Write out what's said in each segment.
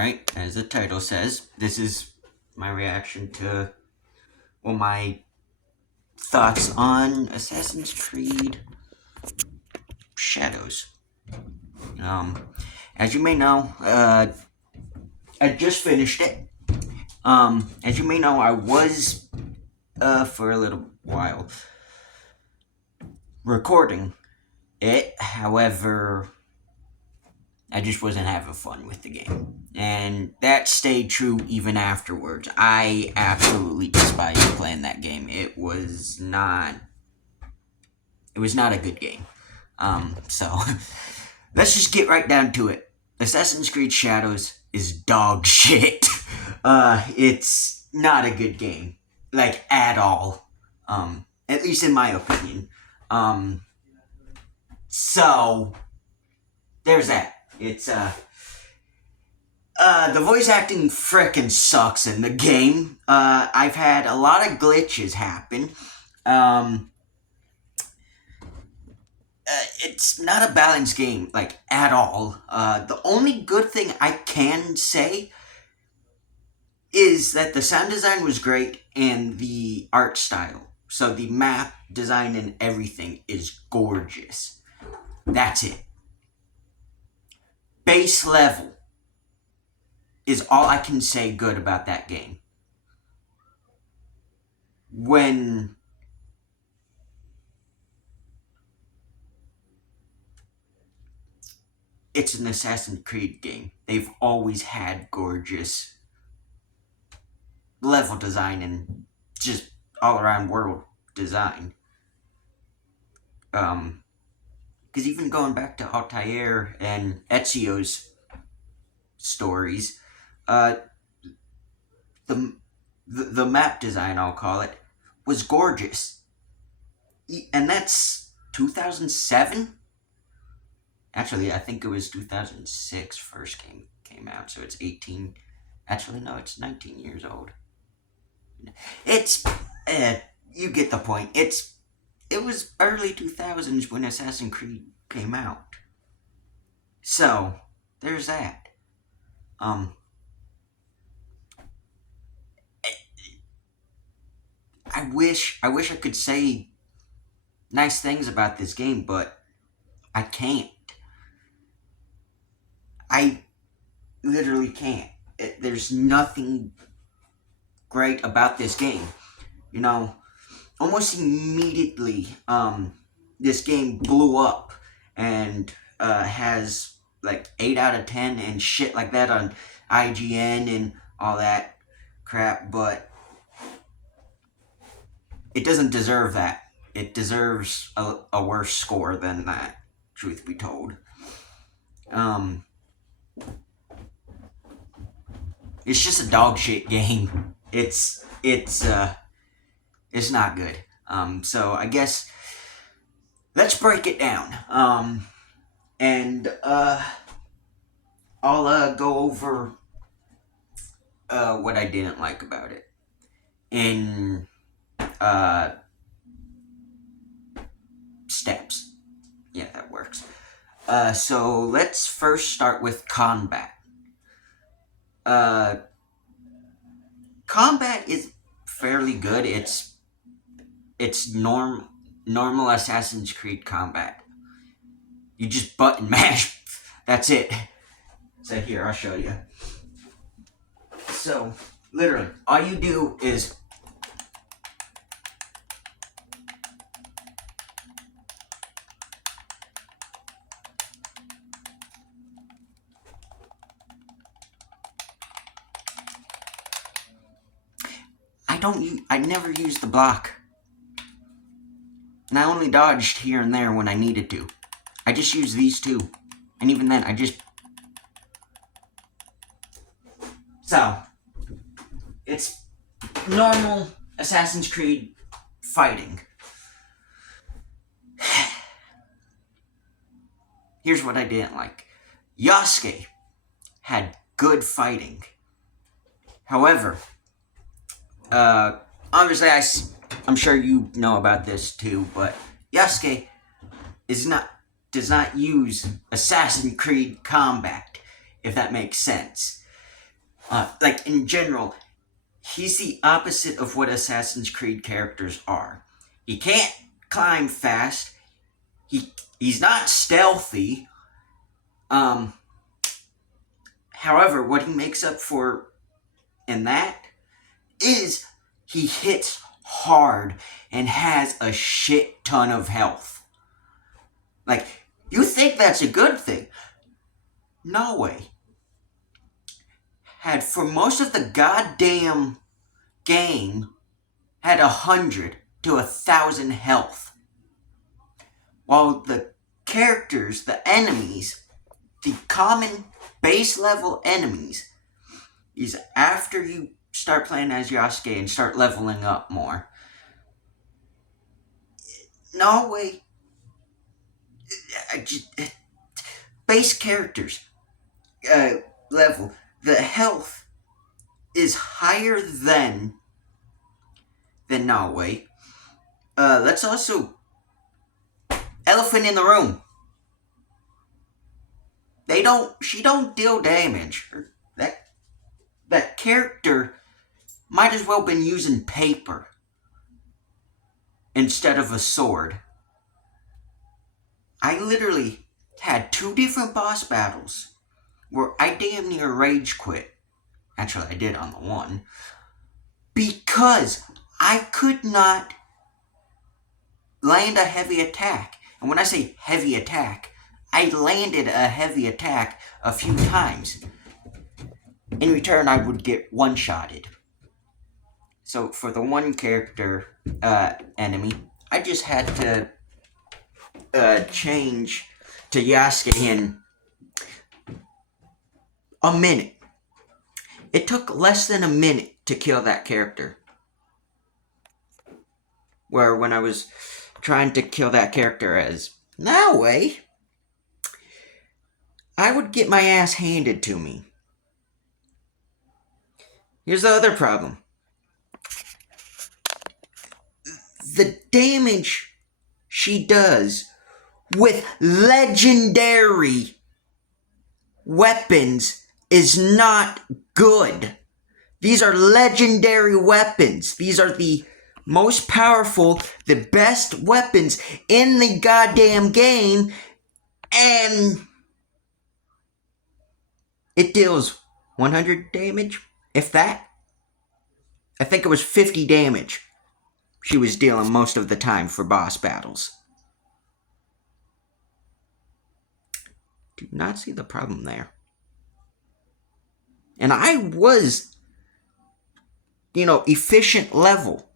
Alright, as the title says, this is my reaction to, well, my thoughts on Assassin's Creed Shadows. As you may know, I just finished it. As you may know, I was, for a little while, recording it. However, I just wasn't having fun with the game. And that stayed true even afterwards. I absolutely despised playing that game. It was not a good game. So let's just get right down to it. Assassin's Creed Shadows is dog shit. It's not a good game. Like, at all. At least in my opinion. So there's that. It's, the voice acting frickin' sucks in the game. I've had a lot of glitches happen. It's not a balanced game, like, at all. The only good thing I can say is that the sound design was great and the art style. So the map design and everything is gorgeous. That's it. Base level is all I can say good about that game. When it's an Assassin's Creed game, they've always had gorgeous level design and just all-around world design. Because even going back to Altair and Ezio's stories, the map design, I'll call it, was gorgeous. And that's 2007? Actually, I think it was 2006 first came out, so it's 18... Actually, no, it's 19 years old. It's... you get the point. It was early 2000s when Assassin's Creed came out. So, there's that. I wish I could say nice things about this game, but I can't. I literally can't. There's nothing great about this game. You know, almost immediately, this game blew up and has like 8 out of 10 and shit like that on IGN and all that crap, but it doesn't deserve that. It deserves a worse score than that, truth be told. It's just a dog shit game. It's not good. So I guess let's break it down. And I'll go over what I didn't like about it in steps. Yeah, that works. So let's first start with combat. Combat is fairly good. It's normal Assassin's Creed combat. You just button mash. That's it. So here, I'll show you. So, literally, all you do is I never used the block. And I only dodged here and there when I needed to. I just used these two. And even then, So, it's normal Assassin's Creed fighting. Here's what I didn't like. Yasuke had good fighting. However, obviously I'm sure you know about this too, but Yasuke does not use Assassin's Creed combat, if that makes sense. Like, in general, he's the opposite of what Assassin's Creed characters are. He can't climb fast. He's not stealthy. However, what he makes up for in that is he hits hard and has a shit ton of health. Like, you think that's a good thing? No way. Had for most of the goddamn game had 100 to 1,000 health. While the characters, the enemies, the common base level enemies, is after you start playing as Yasuke and start leveling up more. No way. Base characters level, the health is higher than Naoe. Let's also elephant in the room. She don't deal damage. That character might as well been using paper instead of a sword. I literally had 2 different boss battles where I damn near rage quit. Actually, I did on the one. Because I could not land a heavy attack. And when I say heavy attack, I landed a heavy attack a few times. In return, I would get one-shotted. So for the one character enemy, I just had to change to Yasuke in a minute. It took less than a minute to kill that character. Where when I was trying to kill that character as Naoe, I would get my ass handed to me. Here's the other problem. The damage she does with legendary weapons is not good. These are legendary weapons. These are the most powerful, the best weapons in the goddamn game, and it deals 100 damage, if that. I think it was 50 damage she was dealing most of the time for boss battles. Do not see the problem there. And I was, efficient level.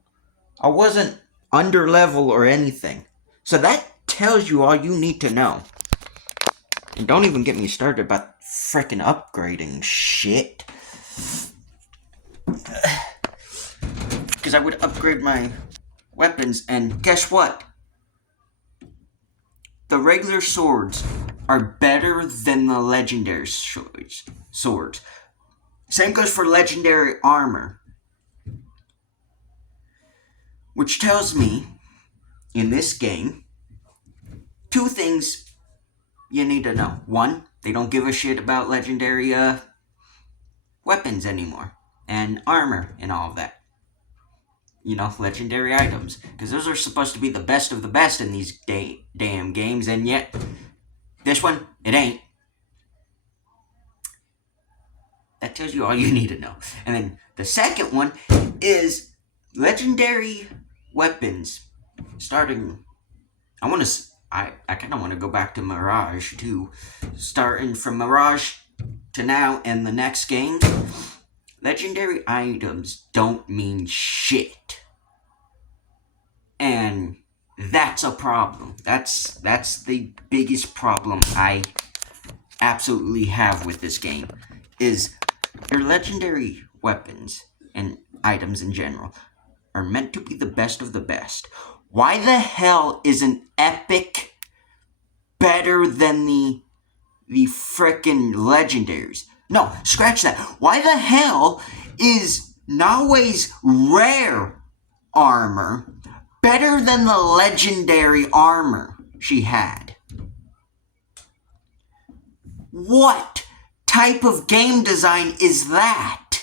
I wasn't under level or anything. So that tells you all you need to know. And don't even get me started about frickin' upgrading shit. Because I would upgrade my weapons, and guess what? The regular swords are better than the legendary swords. Same goes for legendary armor. Which tells me, in this game, 2 things you need to know. 1, they don't give a shit about legendary weapons anymore. And armor and all of that. Legendary items. Because those are supposed to be the best of the best in these damn games, and yet, this one, it ain't. That tells you all you need to know. And then the second one is legendary weapons. Starting, I kind of want to go back to Mirage too. Starting from Mirage to now and the next game, legendary items don't mean shit. And that's a problem. That's the biggest problem I absolutely have with this game, is your legendary weapons and items in general are meant to be the best of the best. Why the hell is an epic better than the frickin' legendaries? No, scratch that. Why the hell is Naoe's rare armor better than the legendary armor she had? What type of game design is that?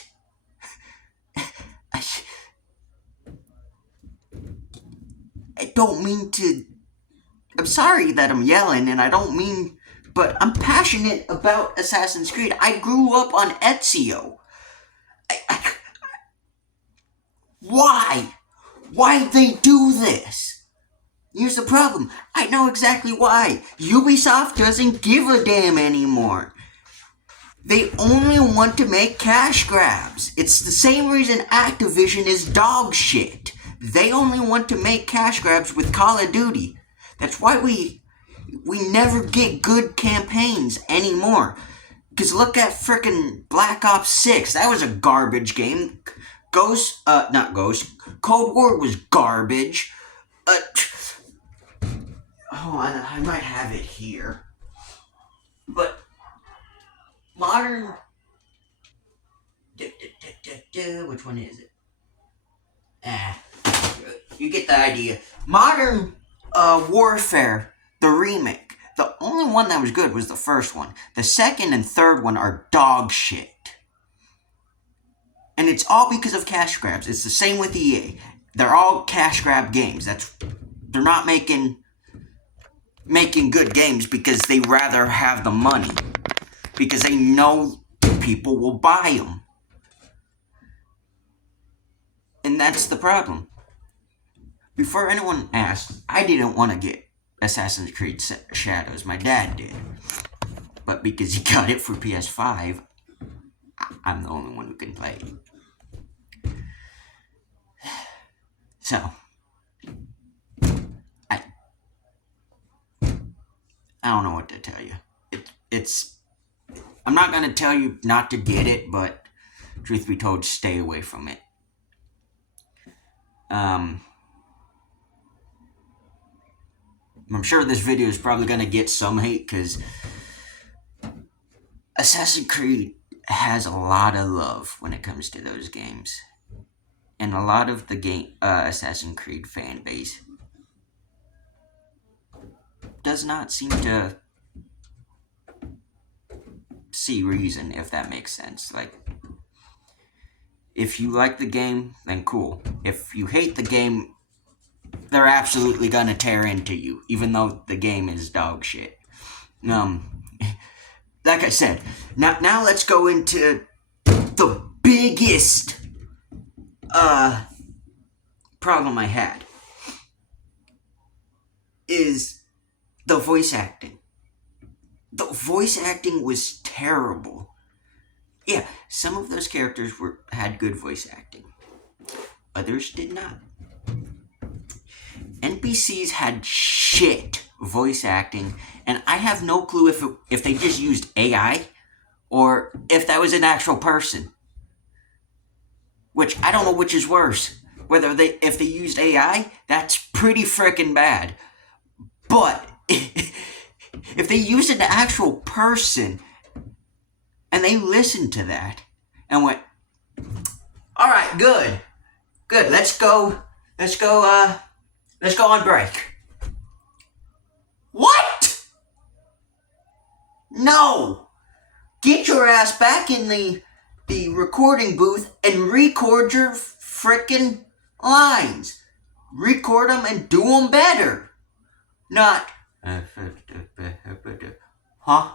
I don't mean to. I'm sorry that I'm yelling, and I don't mean. But I'm passionate about Assassin's Creed. I grew up on Ezio. Why? Why'd they do this? Here's the problem. I know exactly why. Ubisoft doesn't give a damn anymore. They only want to make cash grabs. It's the same reason Activision is dog shit. They only want to make cash grabs with Call of Duty. That's why we never get good campaigns anymore. Because look at frickin' Black Ops 6. That was a garbage game. Cold War was garbage. I might have it here. But modern... Which one is it? You get the idea. Modern Warfare, the remake. The only one that was good was the first one. The second and third one are dog shit. And it's all because of cash grabs. It's the same with EA. They're all cash grab games. They're not making good games because they rather have the money. Because they know people will buy them. And that's the problem. Before anyone asked, I didn't want to get Assassin's Creed Shadows. My dad did. But because he got it for PS5, I'm the only one who can play it. So, I don't know what to tell you. I'm not going to tell you not to get it, but truth be told, stay away from it. I'm sure this video is probably going to get some hate because Assassin's Creed has a lot of love when it comes to those games. And a lot of the Assassin's Creed fan base does not seem to see reason, if that makes sense. Like, if you like the game, then cool. If you hate the game, they're absolutely gonna tear into you, even though the game is dog shit. Like I said, now let's go into the biggest problem I had is the voice acting. The voice acting was terrible. Yeah, some of those characters had good voice acting. Others did not. NPCs had shit voice acting, and I have no clue if they just used AI or if that was an actual person. Which I don't know which is worse. If they used AI, that's pretty freaking bad. But if they used an actual person and they listened to that and went, all right, good, let's go on break. What? No! Get your ass back in the recording booth and record your frickin' lines. Record them and do them better. Not, huh?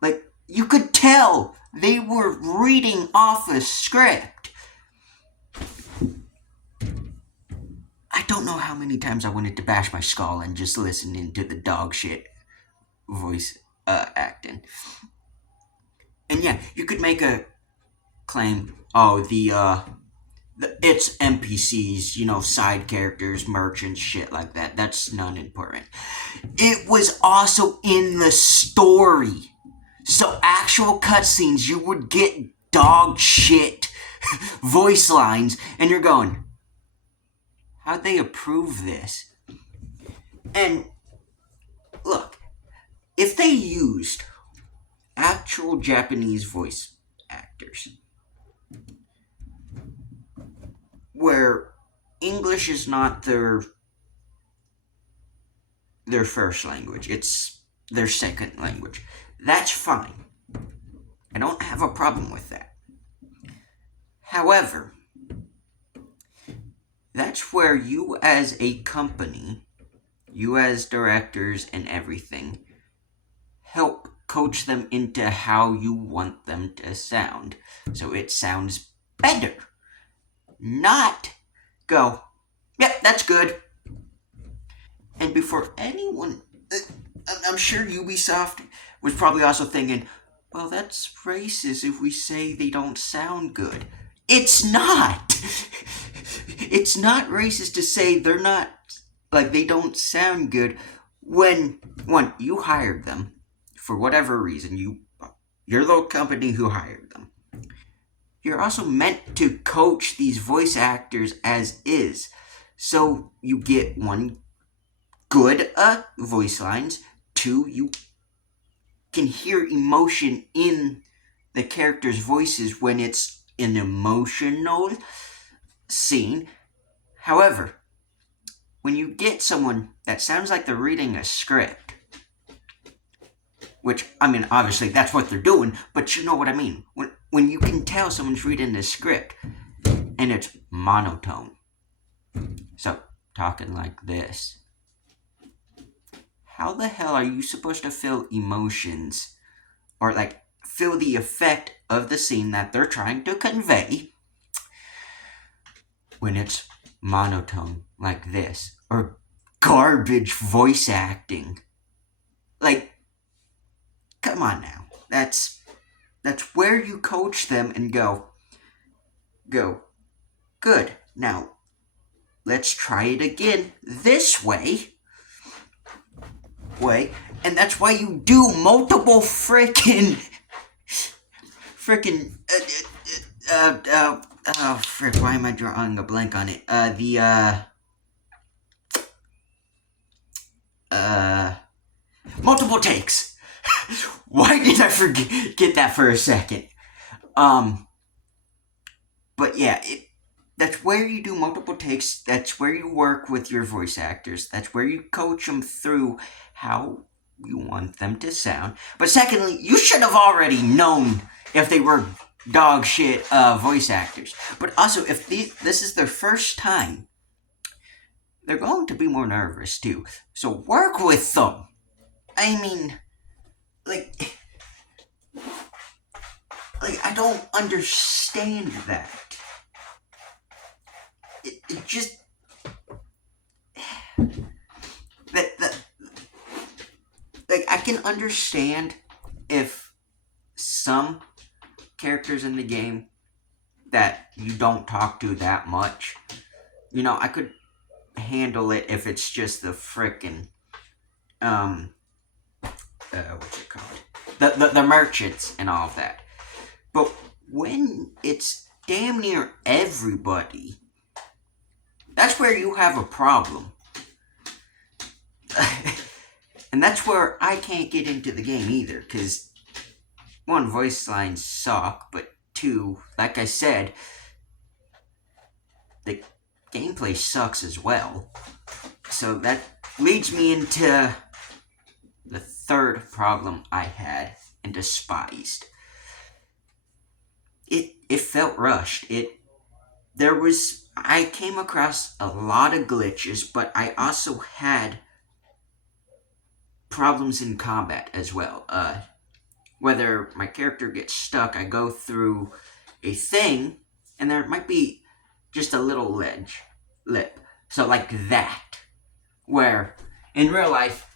Like, you could tell they were reading off a script. I don't know how many times I wanted to bash my skull and just listening to the dog shit voice acting. And yeah, you could make a claim, it's NPCs, side characters, merchants, shit like that. That's not important. It was also in the story. So actual cutscenes, you would get dog shit voice lines, and you're going, how'd they approve this? And look, if they used actual Japanese voice actors, where English is not their first language, it's their second language, that's fine. I don't have a problem with that. However, That's where you as a company, you as directors and everything, help coach them into how you want them to sound. So it sounds better. Not go, yep, that's good. And before anyone, I'm sure Ubisoft was probably also thinking, well, that's racist if we say they don't sound good. It's not. It's not racist to say they're not, like, they don't sound good when, one, you hired them for whatever reason. You're the company who hired them. You're also meant to coach these voice actors as is. So you get one, good voice lines. Two, you can hear emotion in the characters' voices when it's an emotional scene. However, when you get someone that sounds like they're reading a script, which, I mean, obviously that's what they're doing, but you know what I mean. When you can tell someone's reading the script and it's monotone, so talking like this, how the hell are you supposed to feel emotions or like feel the effect of the scene that they're trying to convey when it's monotone like this or garbage voice acting? Like, come on now. That's where you coach them and go, good. Now, let's try it again this way, and that's why you do multiple frickin' oh frick, why am I drawing a blank on it? Multiple takes. Why did I forget that for a second? But yeah, that's where you do multiple takes. That's where you work with your voice actors. That's where you coach them through how you want them to sound. But secondly, you should have already known if they were dog shit voice actors. But also, if this is their first time, they're going to be more nervous too. So work with them. I mean, like, I don't understand that. It just that like I can understand if some characters in the game that you don't talk to that much, I could handle it if it's just the frickin' what's it called? The merchants and all of that. But when it's damn near everybody, that's where you have a problem. And that's where I can't get into the game either, because one, voice lines suck, but two, like I said, the gameplay sucks as well. So that leads me into the third problem I had and despised. It felt rushed. I came across a lot of glitches, but I also had problems in combat as well. Whether my character gets stuck, I go through a thing, and there might be just a little lip. So like that, where in real life,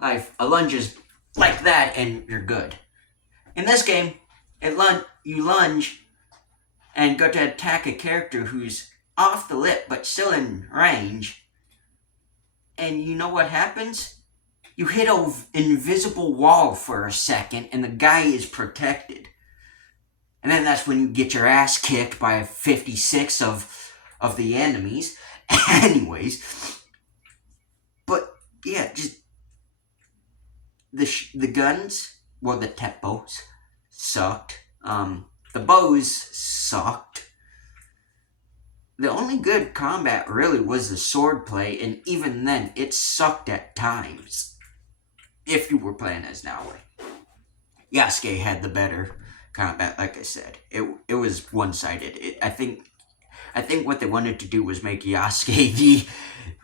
a lunge is like that, and you're good. In this game, you lunge and go to attack a character who's off the lip but still in range, and you know what happens? You hit an invisible wall for a second, and the guy is protected. And then that's when you get your ass kicked by 56 of the enemies. Anyways, but yeah, just the guns, well, the tepos sucked. The bows sucked. The only good combat really was the swordplay, and even then, it sucked at times. If you were playing as Naoe. Yasuke had the better combat, like I said. It was one-sided. I think I think what they wanted to do was make Yasuke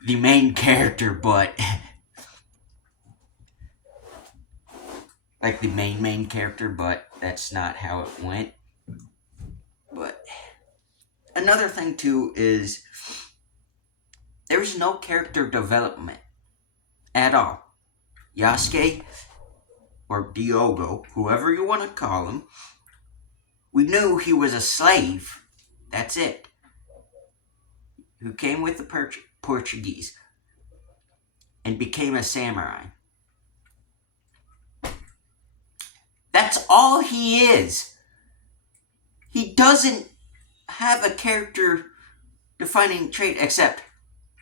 the main character, but like the main character, but that's not how it went. But another thing too is there's no character development at all. Yasuke or Diogo, whoever you want to call him, we knew he was a slave. That's it. Who came with the Portuguese and became a samurai. That's all he is. He doesn't have a character defining trait except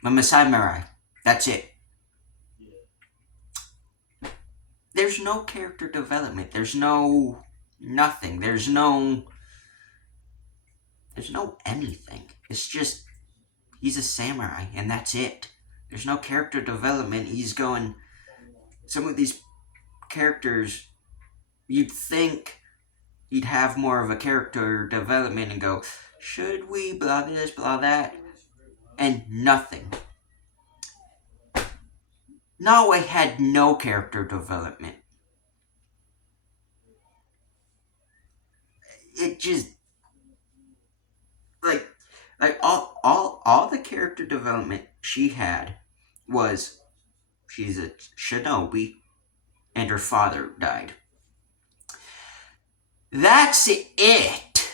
I'm a samurai. That's it. There's no character development. There's no nothing. There's no anything. It's just he's a samurai and that's it. There's no character development. Some of these characters, you'd think he'd have more of a character development and go, should we blah this, blah that? And nothing. Naoe had no character development. It just like all the character development she had was she's a shinobi and her father died. That's it.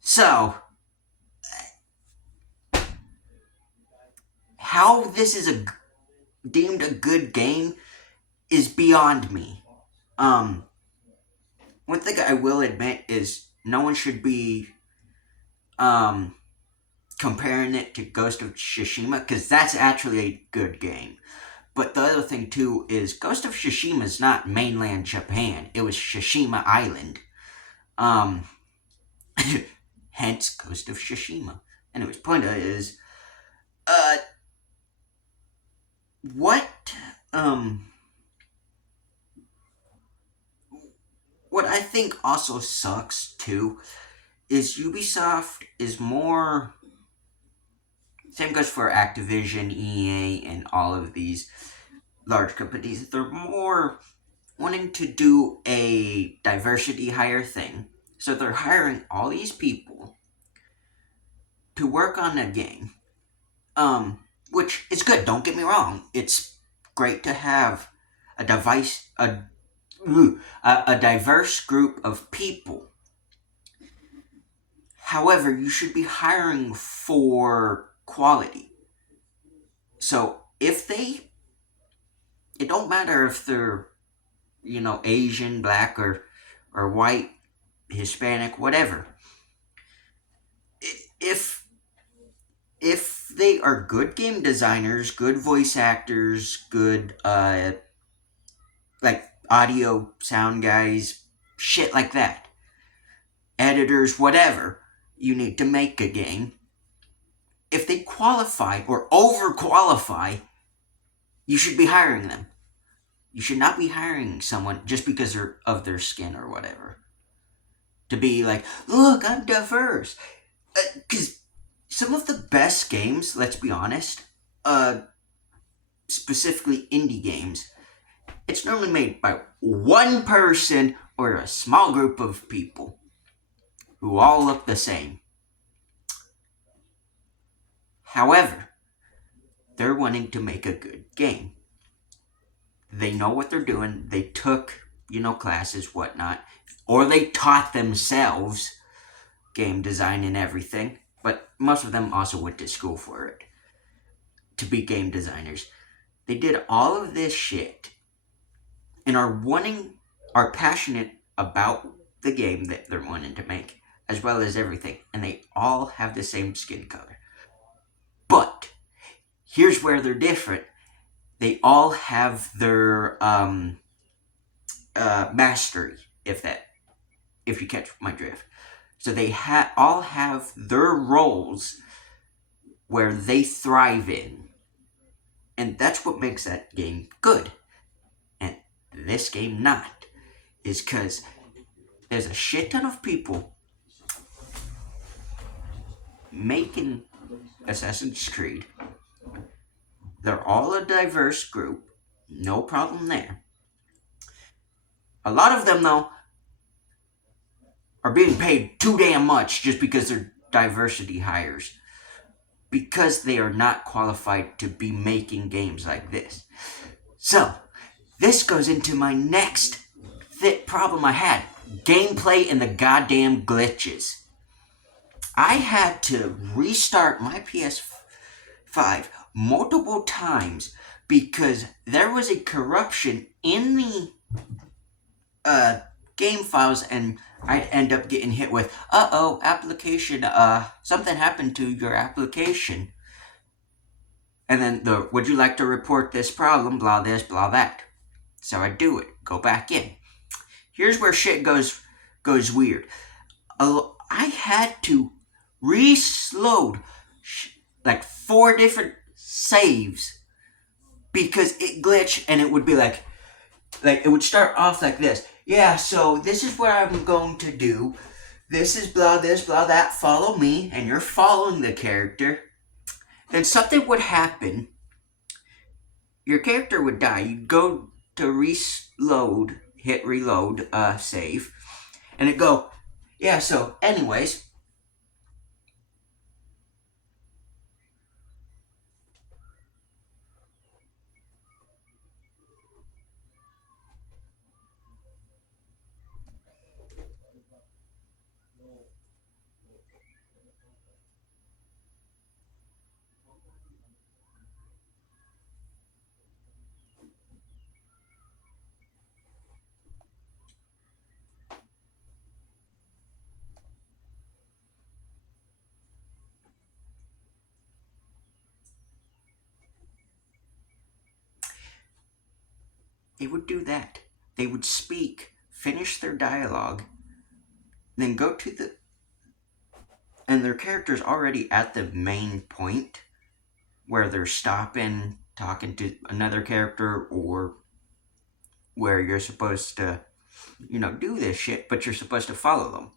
So how this is deemed a good game is beyond me. One thing I will admit is no one should be comparing it to Ghost of Tsushima because that's actually a good game. But the other thing too is Ghost of Tsushima is not mainland Japan. It was Tsushima Island. Hence Ghost of Tsushima. Anyways, point is, what I think also sucks too is Ubisoft is more. Same goes for Activision, EA, and all of these large companies. They're more wanting to do a diversity hire thing. So they're hiring all these people to work on a game. Which is good, don't get me wrong. It's great to have a diverse group of people. However, you should be hiring for quality. So if it don't matter if they're, Asian, black, or white, Hispanic, whatever. If they are good game designers, good voice actors, good like audio sound guys, shit like that, editors, whatever you need to make a game, if they qualify or overqualify, you should be hiring them. You should not be hiring someone just because of their skin or whatever. To be like, look, I'm diverse. Because some of the best games, let's be honest, specifically indie games, it's normally made by one person or a small group of people who all look the same. However, they're wanting to make a good game. They know what they're doing. They took, classes, whatnot. Or they taught themselves game design and everything. But most of them also went to school for it. To be game designers. They did all of this shit. And are passionate about the game that they're wanting to make. As well as everything. And they all have the same skin color. But here's where they're different. They all have their mastery, if you catch my drift. So they all have their roles where they thrive in. And that's what makes that game good. And this game not. Is because there's a shit ton of people making Assassin's Creed. They're all a diverse group, no problem there. A lot of them, though, are being paid too damn much just because they're diversity hires. Because they are not qualified to be making games like this. So, this goes into my next problem I had. Gameplay and the goddamn glitches. I had to restart my PS5 multiple times because there was a corruption in the game files, and I'd end up getting hit with, application, something happened to your application. And then would you like to report this problem, blah this, blah that. So I do it, go back in. Here's where shit goes weird. I had to re-load like 4 different saves because it glitched, and it would be like it would start off like this. Yeah, so this is what I'm going to do. This is blah this, blah that, follow me, and you're following the character. Then something would happen. Your character would die. You'd go to reload, hit reload, save, and it'd go, yeah, so anyways, they would do that. They would speak, finish their dialogue, then go to and their character's already at the main point where they're stopping, talking to another character, or where you're supposed to, do this shit, but you're supposed to follow them.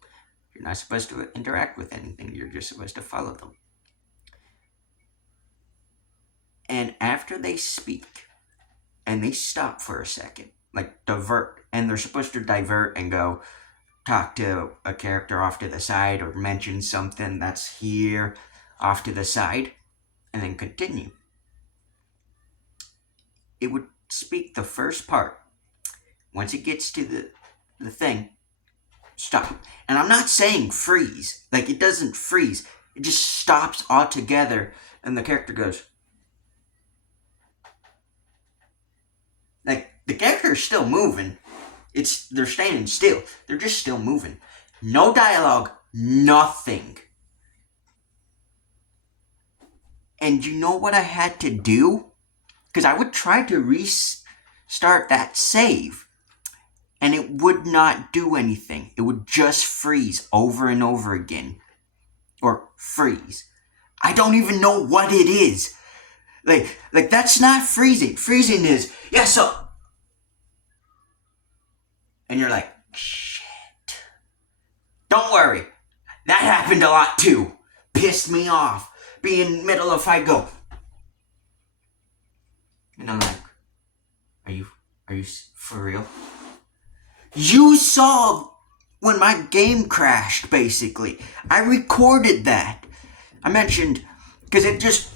You're not supposed to interact with anything. You're just supposed to follow them. And after they speak, and they stop for a second, like divert, and they're supposed to divert and go talk to a character off to the side or mention something that's here off to the side, and then continue. It would speak the first part. Once it gets to the thing, stop. And I'm not saying freeze. Like, it doesn't freeze. It just stops altogether, and the character goes. Like, the character is still moving. They're standing still. They're just still moving. No dialogue, nothing. And you know what I had to do? Because I would try to restart that save, and it would not do anything. It would just freeze over and over again. Or freeze. I don't even know what it is. Like that's not freezing. Freezing is, yeah, so. And you're like, shit. Don't worry. That happened a lot too. Pissed me off. Be in middle of fight, go. And I'm like, are you for real? You saw when my game crashed, basically. I recorded that. I mentioned, because it just.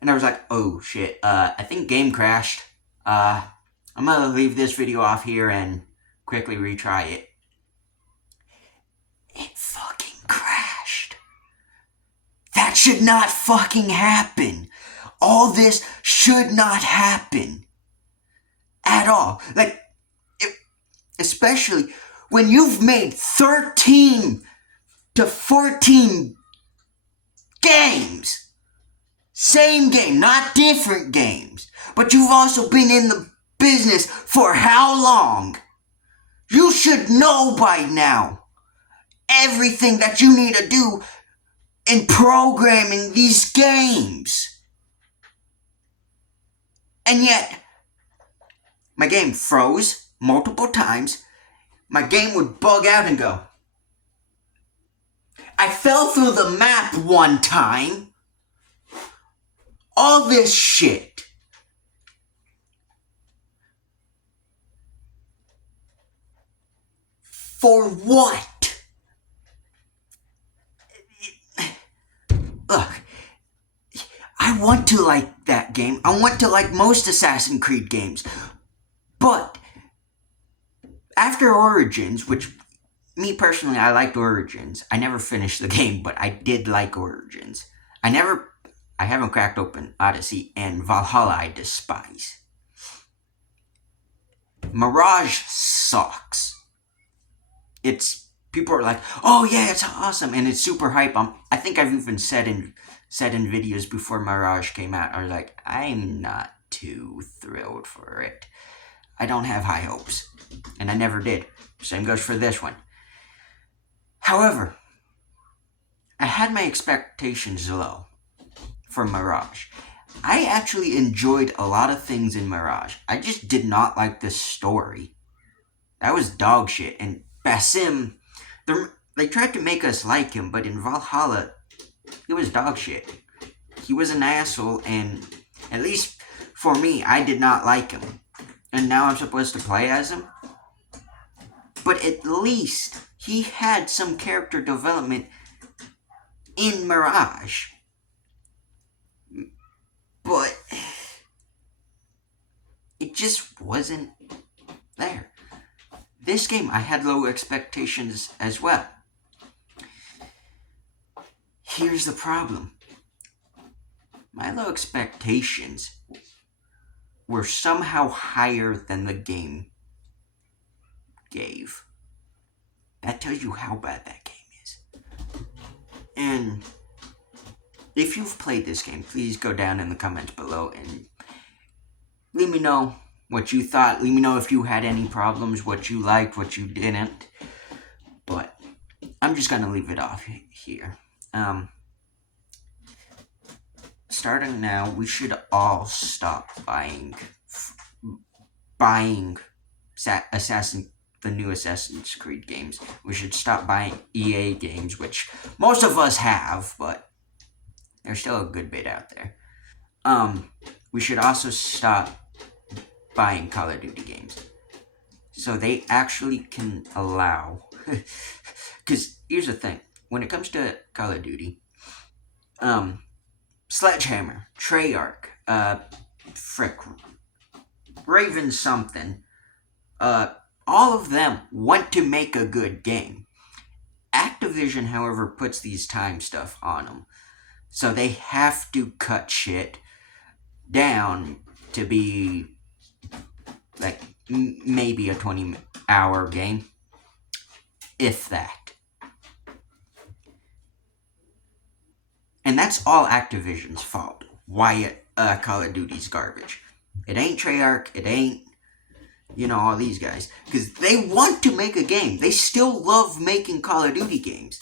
And I was like, oh shit, I think game crashed. I'm gonna leave this video off here and quickly retry it. It fucking crashed. That should not fucking happen. All this should not happen. At all. Like, especially when you've made 13 to 14 games. Same game, not different games. But you've also been in the business for how long? You should know by now everything that you need to do in programming these games. And yet, my game froze multiple times. My game would bug out and go. I fell through the map one time. All this shit. For what? Ugh. I want to like that game. I want to like most Assassin's Creed games. But after Origins, which me personally, I liked Origins. I never finished the game, but I did like Origins. I haven't cracked open Odyssey, and Valhalla I despise. Mirage sucks. People are like, oh yeah, it's awesome, and it's super hype. I think I've even said in videos before Mirage came out, I was like, I'm not too thrilled for it. I don't have high hopes, and I never did. Same goes for this one. However, I had my expectations low for Mirage. I actually enjoyed a lot of things in Mirage. I just did not like the story. That was dog shit. And Basim, they tried to make us like him, but in Valhalla, he was dog shit. He was an asshole, and at least for me, I did not like him. And now I'm supposed to play as him? But at least he had some character development in Mirage. But it just wasn't there. This game, I had low expectations as well. Here's the problem. My low expectations were somehow higher than the game gave. That tells you how bad that game is. And if you've played this game, please go down in the comments below and let me know what you thought. Let me know if you had any problems, what you liked, what you didn't. But I'm just going to leave it off here. Starting now, we should all stop buying the new Assassin's Creed games. We should stop buying EA games, which most of us have, but there's still a good bit out there. We should also stop buying Call of Duty games. So they actually can allow... Because here's the thing. When it comes to Call of Duty, Sledgehammer, Treyarch, Raven something, all of them want to make a good game. Activision, however, puts these time stuff on them. So they have to cut shit down to be like maybe a 20-hour game, if that. And that's all Activision's fault. Why Call of Duty's garbage. It ain't Treyarch, it ain't, all these guys. Because they want to make a game. They still love making Call of Duty games.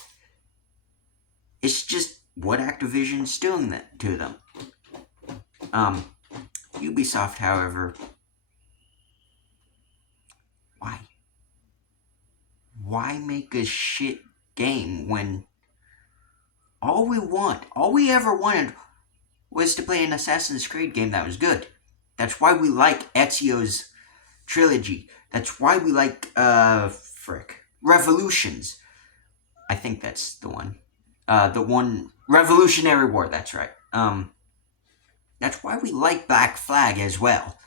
It's just what Activision's doing that to them. Ubisoft, however, why? Why make a shit game when all we ever wanted was to play an Assassin's Creed game that was good? That's why we like Ezio's trilogy. That's why we like, Revolutions. I think that's the one. Revolutionary War, that's right. That's why we like Black Flag as well.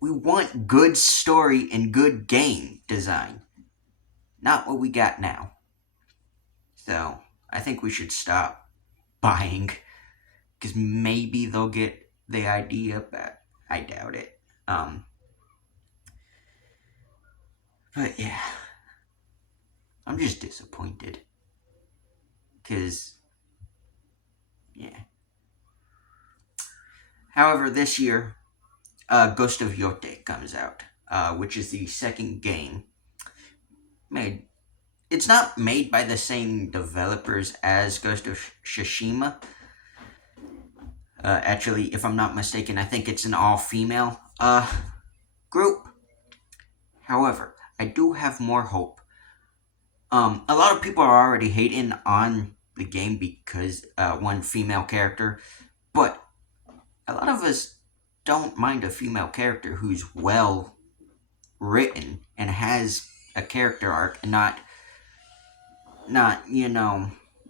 We want good story and good game design. Not what we got now. So, I think we should stop buying. Because maybe they'll get the idea, but I doubt it. But yeah. I'm just disappointed. Because, yeah. However, this year, Ghost of Yote comes out, which is the second game made. It's not made by the same developers as Ghost of Tsushima. Actually, if I'm not mistaken, I think it's an all-female group. However, I do have more hope. A lot of people are already hating on the game because one female character, but a lot of us don't mind a female character who's well written and has a character arc, and not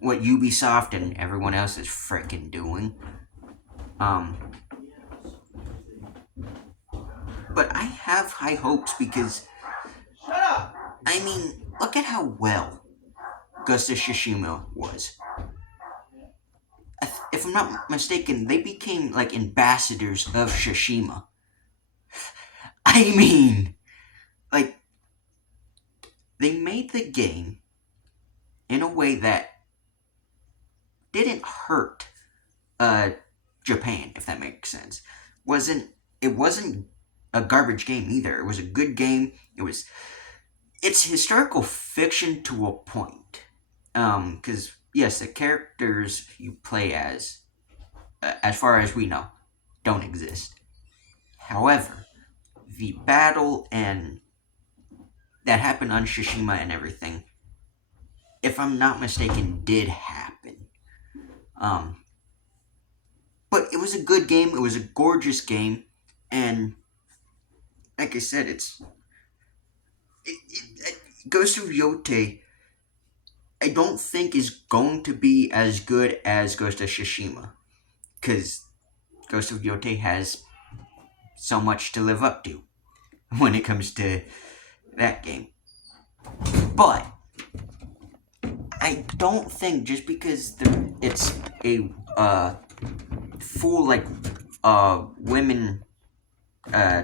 what Ubisoft and everyone else is freaking doing. Um, but I have high hopes because I mean, look at how well Ghost of Tsushima was. If I'm not mistaken, they became like ambassadors of Tsushima. I mean, like they made the game in a way that didn't hurt Japan, if that makes sense. Wasn't It wasn't a garbage game either. It was a good game. It's historical fiction to a point. Because yes, the characters you play as far as we know, don't exist. However, the battle and that happened on Tsushima and everything, if I'm not mistaken, did happen. Um, but it was a good game. It was a gorgeous game, and like I said, Ghost of Yote. I don't think is going to be as good as Ghost of Tsushima because Ghost of Yote has so much to live up to when it comes to that game. But I don't think just because it's a full women uh,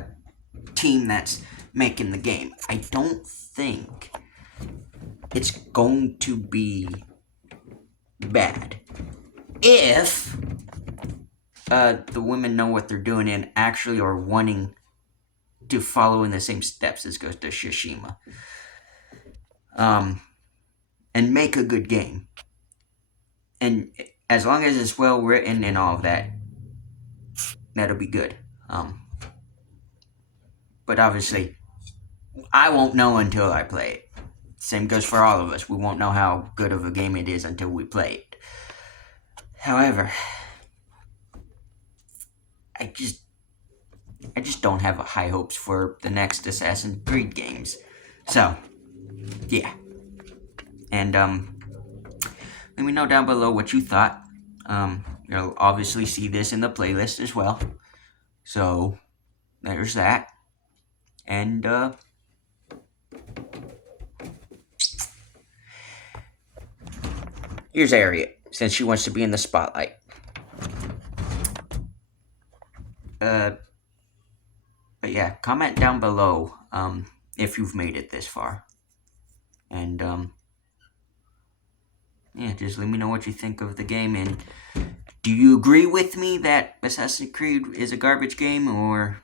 team that's making the game, I don't think it's going to be bad if the women know what they're doing and actually are wanting to follow in the same steps as Ghost of Tsushima. And make a good game. And as long as it's well written and all of that, that'll be good. But obviously, I won't know until I play it. Same goes for all of us. We won't know how good of a game it is until we play it. However, I just don't have high hopes for the next Assassin's Creed games. So, yeah. And let me know down below what you thought. You'll obviously see this in the playlist as well. So, there's that. And here's Harriet, since she wants to be in the spotlight. But yeah, comment down below if you've made it this far. And yeah, just let me know what you think of the game. And do you agree with me that Assassin's Creed is a garbage game, or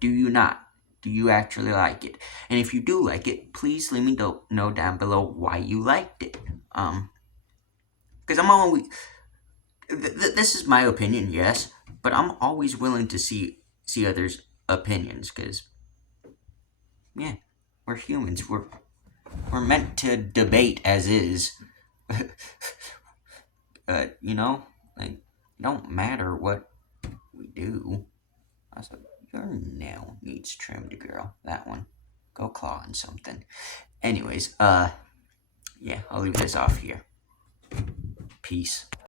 do you not? Do you actually like it? And if you do like it, please let me know down below why you liked it. Because I'm always... this is my opinion, yes, but I'm always willing to see others' opinions, because, yeah, we're humans. We're meant to debate as is. You know, like, it don't matter what we do. Also, your nail needs trimmed, girl. That one. Go claw on something. Anyways, yeah, I'll leave this off here. Peace.